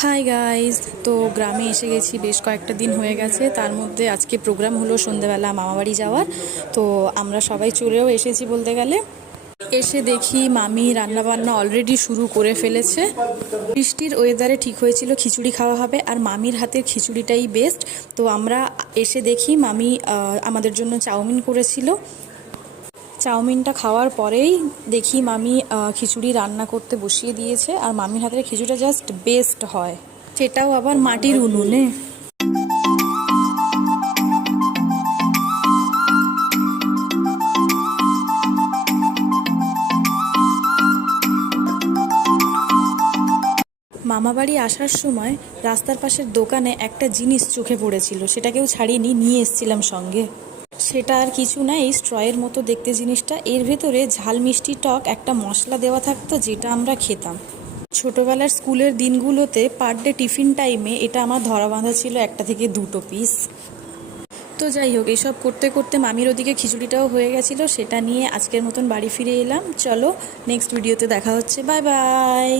Hi guys, তো গ্রামে এসে গেছি, বেশ কয়েকটা দিন হয়ে গেছে। তার মধ্যে আজকে প্রোগ্রাম হলো সন্ধ্যেবেলা মামাবাড়ি যাওয়ার। তো আমরা সবাই চলেও এসেছি বলতে গেলে। এসে দেখি মামি রান্নাবান্না অলরেডি শুরু করে ফেলেছে। বৃষ্টির ওয়েদারে ঠিক হয়েছিল খিচুড়ি খাওয়া হবে, আর মামির হাতের খিচুড়িটাই বেস্ট। তো আমরা এসে দেখি মামি আমাদের জন্য চাউমিন করেছিল। চাউমিনটা খাওয়ার পরেই দেখি মামি খিচুড়ি রান্না করতে বসিয়ে দিয়েছে, আর মামির হাতের খিচুড়িটা জাস্ট বেস্ট হয়, সেটাও আবার মাটির উনুনে। মামাবাড়ি আসার সময় রাস্তার পাশের দোকানে একটা জিনিস চোখে পড়েছিল, সেটাকেও ছাড়িয়ে নিয়ে এসেছিলাম সঙ্গে। সেটা আর কিছু না, এই স্ট্রয়ের মতো দেখতে জিনিসটা। এর ভেতরে ঝাল মিষ্টি টক একটা মশলা দেওয়া থাকতো, যেটা আমরা খেতাম ছোটোবেলার স্কুলের দিনগুলোতে। পার ডে টিফিন টাইমে এটা আমার ধরা বাঁধা ছিল 1 থেকে 2 পিস। তো যাই হোক, এইসব করতে করতে মামির ওদিকে খিচুড়িটাও হয়ে গেছিলো। সেটা নিয়ে আজকের মতন বাড়ি ফিরে এলাম। চলো নেক্সট ভিডিওতে দেখা হচ্ছে। Bye bye.